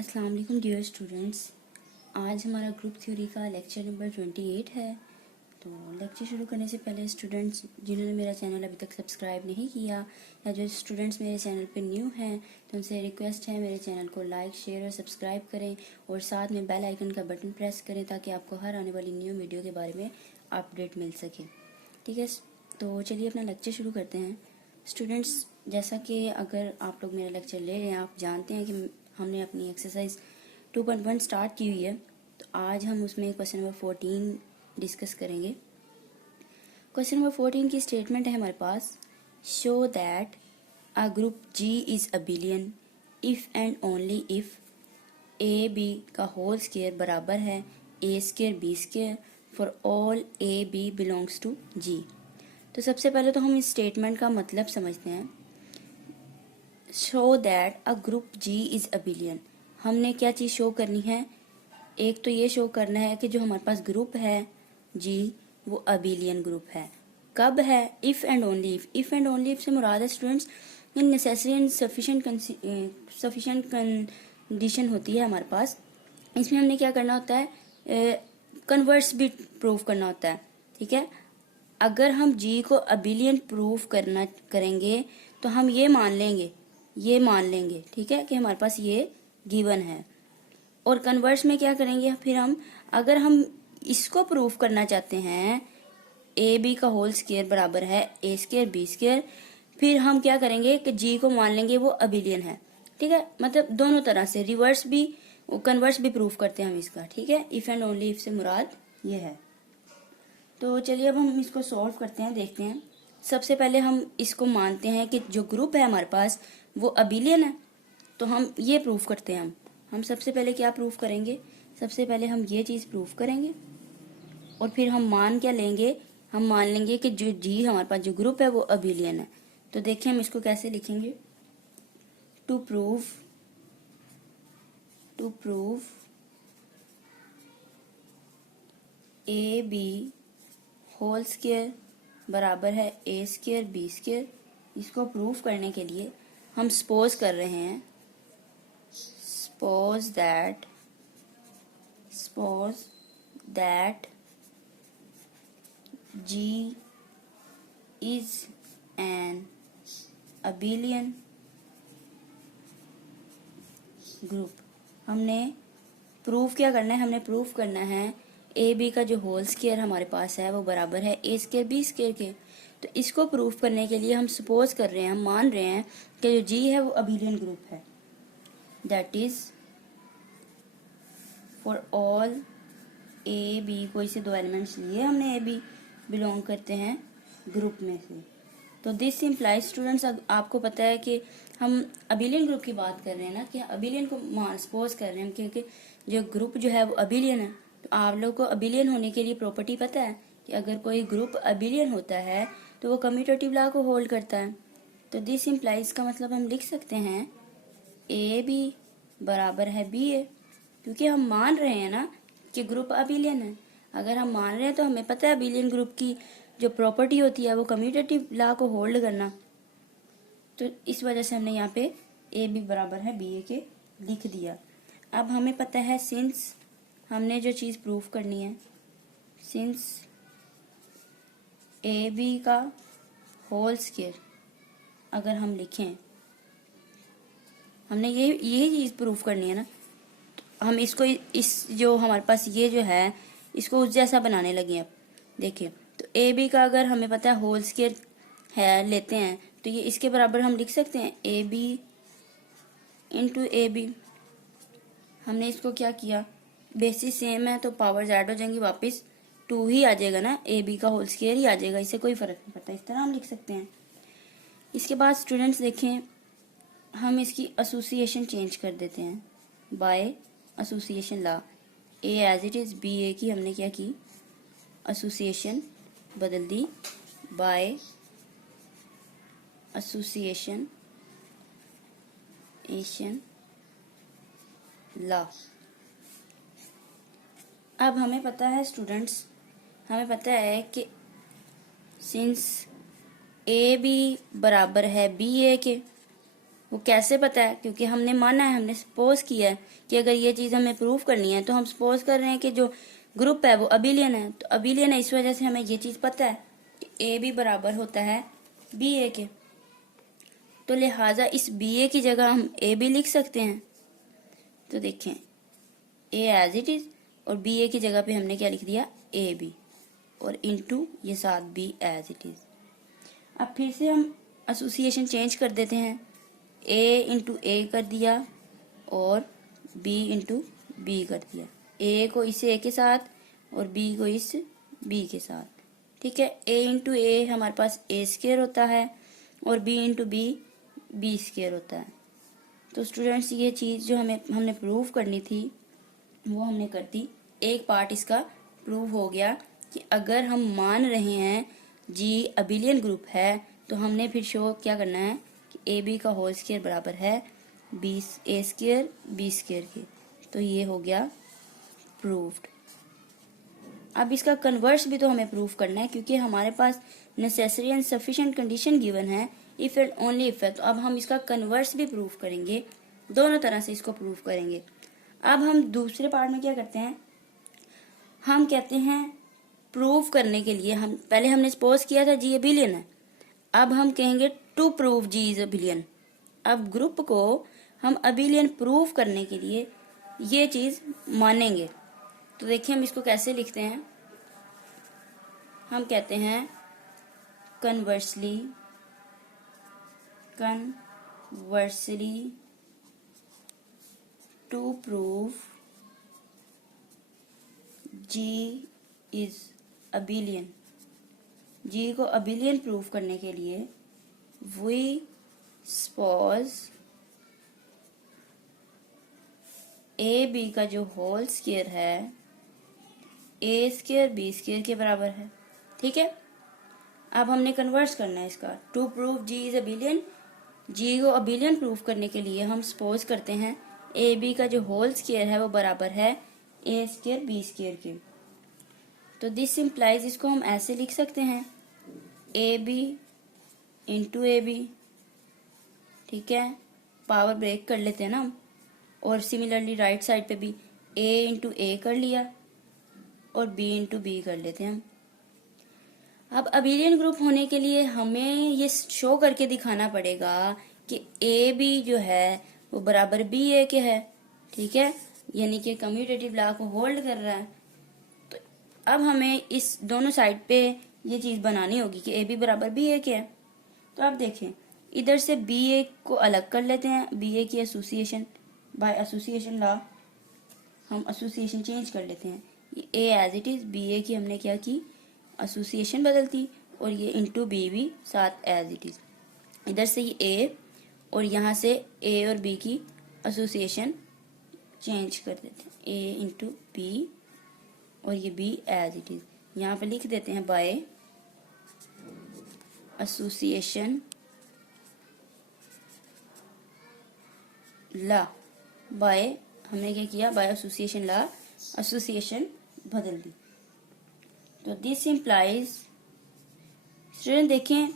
अस्सलाम वालेकुम dear students. आज हमारा ग्रुप थ्योरी का लेक्चर नंबर 28 है। तो लेक्चर शुरू करने से पहले स्टूडेंट्स जिन्होंने मेरा चैनल अभी तक सब्सक्राइब नहीं किया या जो स्टूडेंट्स मेरे चैनल पर न्यू हैं तो उनसे रिक्वेस्ट है मेरे चैनल को लाइक शेयर और सब्सक्राइब करें और साथ में बेल आइकन का बटन प्रेस करें ताकि आपको हर आने वाली न्यू वीडियो के बारे में अपडेट मिल सके। ठीक है, तो चलिए अपना लेक्चर शुरू करते हैं। स्टूडेंट्स, जैसा कि अगर आप लोग मेरा लेक्चर ले रहे हैं, आप जानते हैं कि हमने अपनी एक्सरसाइज 2.1 स्टार्ट की हुई है। तो आज हम उसमें क्वेश्चन नंबर 14 डिस्कस करेंगे। क्वेश्चन नंबर 14 की स्टेटमेंट है हमारे पास, show that a group G is abelian if and only if a b का होल स्क्वायर बराबर है ए square B square for all A b belongs to G. तो सबसे पहले तो हम इस स्टेटमेंट का मतलब समझते हैं। Show that a group G is abelian, हमने क्या चीज़ शो करनी है? एक तो ये शो करना है कि जो हमारे पास ग्रुप है जी वो अबिलियन ग्रुप है। कब है? If and only if. If and only if से मुराद है students in necessary and sufficient condition होती है हमारे पास। इसमें हमने क्या करना होता है? कन्वर्स भी प्रूव करना होता है। ठीक है, अगर हम जी को अबिलियन प्रूव करेंगे तो हम ये मान लेंगे ठीक है कि हमारे पास ये गिवन है। और कन्वर्स में क्या करेंगे फिर हम? अगर हम इसको प्रूफ करना चाहते हैं ए बी का होल स्क्वायर बराबर है ए स्क्वायर बी स्क्वायर, फिर हम क्या करेंगे कि जी को मान लेंगे वो अबिलियन है। ठीक है, मतलब दोनों तरह से रिवर्स भी कन्वर्स भी प्रूफ करते हैं हम इसका। ठीक है, इफ एंड ओनली इफ से मुराद ये है। तो चलिए अब हम इसको सॉल्व करते हैं, देखते हैं। सबसे पहले हम इसको मानते हैं कि जो ग्रुप है हमारे पास वो अबिलियन है, तो हम ये प्रूफ करते हैं। हम सबसे पहले क्या प्रूफ करेंगे? सबसे पहले हम ये चीज़ प्रूफ करेंगे और फिर हम मान क्या लेंगे? हम मान लेंगे कि जो जी हमारे पास जो ग्रुप है वो अबिलियन है। तो देखिए हम इसको कैसे लिखेंगे। To prove A B whole square बराबर है ए स्क्वायर बी स्क्वायर, इसको प्रूफ करने के लिए हम सपोज कर रहे हैं suppose that G is an abelian group. हमने प्रूफ क्या करना है? हमने प्रूफ करना है ए बी का जो होल स्क्वायर हमारे पास है वो बराबर है ए स्क्वायर बी स्क्वायर के। तो इसको प्रूफ करने के लिए हम सपोज कर रहे हैं, हम मान रहे हैं कि जो जी है वो अबिलियन ग्रुप है। That is for all A B, कोई से दो एलिमेंट्स लिए हमने, ए बी बिलोंग करते हैं ग्रुप में से। तो दिस इम्प्लाइज स्टूडेंट्स, आपको पता है कि हम अबिलियन ग्रुप की बात कर रहे हैं ना, कि अबिलियन को सपोज कर रहे हैं क्योंकि जो ग्रुप जो है वो अबिलियन है। तो आप लोग को अबिलियन होने के लिए प्रॉपर्टी पता है कि अगर कोई ग्रुप अबिलियन होता है तो वो कम्यूटेटिव लॉ को होल्ड करता है। तो दिस इम्प्लाइज का मतलब हम लिख सकते हैं ए बी बराबर है बी ए, क्योंकि हम मान रहे हैं ना कि ग्रुप अबिलियन है। अगर हम मान रहे हैं तो हमें पता है अबिलियन ग्रुप की जो प्रॉपर्टी होती है वो कम्यूटेटिव लॉ को होल्ड करना। तो इस वजह से हमने यहाँ पे ए बी बराबर है बी ए के लिख दिया। अब हमें पता है सिंस हमने जो चीज़ प्रूफ करनी है, सिंस ए बी का होल स्क्वायर अगर हम लिखें, हमने ये चीज़ प्रूफ करनी है ना, तो हम इसको इस जो हमारे पास ये जो है इसको उस जैसा बनाने लगे हैं। अब देखिए, तो ए बी का अगर हमें पता है होल स्क्वायर है लेते हैं तो ये इसके बराबर हम लिख सकते हैं A B into A B. हमने इसको क्या किया? बेसिस सेम है तो पावर्स ऐड हो जाएंगी, वापस 2 ही आ जाएगा ना, ए बी का होल स्क्वायर ही आ जाएगा, इससे कोई फर्क नहीं पड़ता। इस तरह हम लिख सकते हैं। इसके बाद स्टूडेंट्स देखें, हम इसकी एसोसिएशन चेंज कर देते हैं by association law. A as it is b a की हमने क्या की? एसोसिएशन बदल दी बाय एसोसिएशन लॉ। अब हमें पता है स्टूडेंट्स, हमें पता है कि सिंस ए बी बराबर है बी ए के, वो कैसे पता है? क्योंकि हमने माना है, हमने सपोज किया है कि अगर ये चीज हमें प्रूव करनी है तो हम सपोज कर रहे हैं कि जो ग्रुप है वो अबिलियन है। तो अबिलियन है, इस वजह से हमें ये चीज पता है कि ए बी बराबर होता है बी ए के। तो लिहाजा इस बी ए की जगह हम ए बी लिख सकते हैं। तो देखें, ए एज इट इज और बी ए की जगह पे हमने क्या लिख दिया? ए बी, और इनटू ये साथ बी एज इट इज। अब फिर से हम एसोसिएशन चेंज कर देते हैं, ए इंटू ए कर दिया और बी इंटू बी कर दिया। ए को इस ए के साथ और बी को इस बी के साथ। ठीक है, ए इंटू ए हमारे पास ए स्क्वायर होता है और B into B B square होता है। तो स्टूडेंट्स, ये चीज़ जो हमने प्रूव करनी थी वो हमने कर दी। एक पार्ट इसका प्रूव हो गया कि अगर हम मान रहे हैं जी अबिलियन ग्रुप है तो हमने फिर शो क्या करना है कि ए बी का होल स्क्वायर बराबर है बी ए स्क्वायर बी स्क्वायर के। तो ये हो गया प्रूव्ड। अब इसका कन्वर्स भी तो हमें प्रूव करना है, क्योंकि हमारे पास necessary and sufficient condition given है, इफ एंड ओनली इफ है। तो अब हम इसका कन्वर्स भी प्रूव करेंगे, दोनों तरह से इसको प्रूव करेंगे। अब हम दूसरे पार्ट में क्या करते हैं, हम कहते हैं प्रूव करने के लिए पहले हमने सपोज किया था जी अबिलियन है, अब हम कहेंगे to prove G is abelian. अब ग्रुप को हम अबिलियन प्रूव करने के लिए ये चीज मानेंगे। तो देखिए हम इसको कैसे लिखते हैं, हम कहते हैं conversely to prove G is abelian. G को अबिलियन प्रूव करने के लिए वी सपोज ए बी का जो होल स्क्वायर है ए स्क्वायर बी स्क्वायर के बराबर है। ठीक है, अब हमने कन्वर्ट करना है इसका। To prove G is abelian, G को अबिलियन प्रूफ करने के लिए हम सपोज करते हैं ए बी का जो होल स्क्वायर है वो बराबर है ए स्क्वायर बी स्क्वायर के। तो दिस इम्प्लाइज, इसको हम ऐसे लिख सकते हैं A B into A B. ठीक है, पावर ब्रेक कर लेते हैं ना हम, और सिमिलरली राइट साइड पे भी ए इंटू ए कर लिया और बी इंटू बी कर लेते हैं हम। अब अबिलियन ग्रुप होने के लिए हमें ये शो करके दिखाना पड़ेगा कि ए बी जो है वो बराबर बी ए के है। ठीक है, यानी कि कम्यूटेटिव लॉ को होल्ड कर रहा है। तो अब हमें इस दोनों साइड पे ये चीज बनानी होगी कि ए बी बराबर बी ए के है। तो आप देखें, इधर से बी ए को अलग कर लेते हैं, बी ए की एसोसिएशन बाय एसोसिएशन लॉ हम एसोसिएशन चेंज कर लेते हैं। ये ए as it is, B a की हमने क्या की, एसोसिएशन बदलती, और ये इंटू बी भी साथ एज इट इज। इधर से ये ए और यहाँ से ए और बी की एसोसिएशन चेंज कर देते हैं, ए इंटू बी और ये बी एज इट इज। यहाँ पे लिख देते हैं बाय एसोसिएशन लॉ। बाय हमने क्या किया, बाय एसोसिएशन लॉ एसोसिएशन बदल दी। तो दिस इम्प्लाइज, स्टूडेंट देखें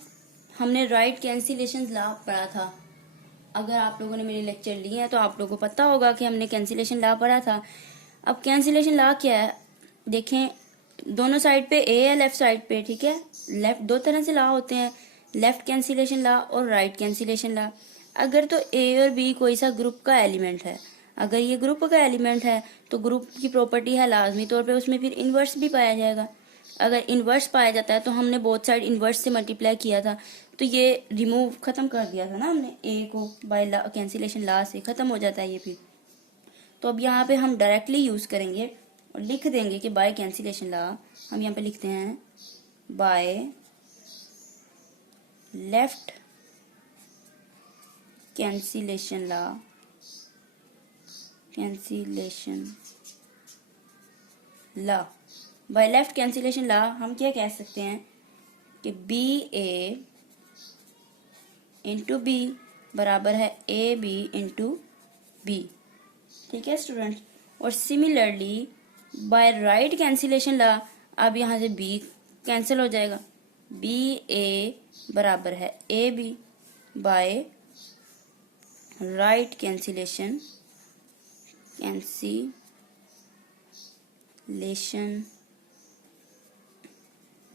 हमने राइट कैंसिलेशन लॉ पढ़ा था। अगर आप लोगों ने मेरे लेक्चर लिए हैं तो आप लोगों को पता होगा कि हमने कैंसिलेशन लॉ पढ़ा था। अब कैंसिलेशन लॉ क्या है, देखें दोनों साइड पे ए है लेफ्ट साइड पे। ठीक है, लेफ्ट दो तरह से लॉ होते हैं, लेफ्ट कैंसिलेशन लॉ और राइट कैंसिलेशन लॉ। अगर तो ए और बी कोई सा ग्रुप का एलिमेंट है, अगर ये ग्रुप का एलिमेंट है तो ग्रुप की प्रॉपर्टी है लाजमी तौर पे उसमें फिर इनवर्स भी पाया जाएगा। अगर इनवर्स पाया जाता है तो हमने बोथ साइड इनवर्स से मल्टीप्लाई किया था, तो ये रिमूव खत्म कर दिया था ना हमने, ए को बाय कैंसिलेशन लॉ से खत्म हो जाता है ये फिर। तो अब यहाँ पे हम डायरेक्टली यूज करेंगे और लिख देंगे कि बाय कैंसिलेशन लॉ, हम यहाँ पे लिखते हैं by left cancellation law by left cancellation law हम क्या कह सकते हैं कि बी ए इंटू बी बराबर है ए बी इंटू बी। ठीक है स्टूडेंट, और similarly by right cancellation law अब यहाँ से बी कैंसिल हो जाएगा, बी ए बराबर है a b by right cancellation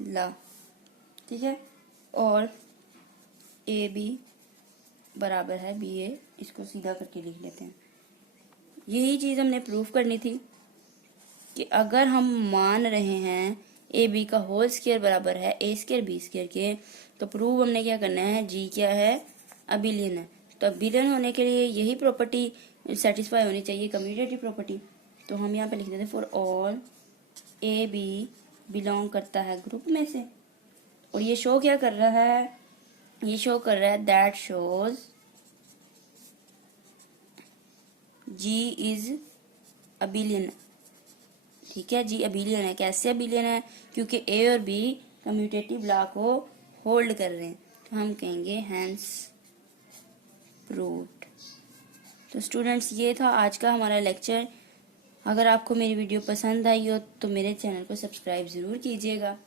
law, ठीक है। और ए बी बराबर है बी ए, इसको सीधा करके लिख लेते हैं। यही चीज हमने प्रूफ करनी थी कि अगर हम मान रहे हैं ए बी का होल स्क्वायर बराबर है ए स्क्वायर बी स्क्वायर के, तो प्रूव हमने क्या करना है, जी क्या है, अबिलियन है। तो अबिलियन होने के लिए यही प्रॉपर्टी सेटिस्फाई होनी चाहिए, कम्यूटेटिव प्रॉपर्टी। तो हम यहाँ पे लिख देते हैं for all A B belong करता है ग्रुप में से। और ये शो क्या कर रहा है, ये शो कर रहा है that shows G is abelian, ठीक है। जी अबिलियन है। कैसे अबिलियन है, क्योंकि ए और बी कम्यूटेटिव लॉ को होल्ड कर रहे हैं। तो हम कहेंगे हैंस प्रूव्ड। तो स्टूडेंट्स, ये था आज का हमारा लेक्चर। अगर आपको मेरी वीडियो पसंद आई हो तो मेरे चैनल को सब्सक्राइब ज़रूर कीजिएगा।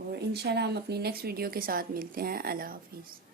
और इंशाल्लाह हम अपनी नेक्स्ट वीडियो के साथ मिलते हैं। अल्लाह हाफिज़।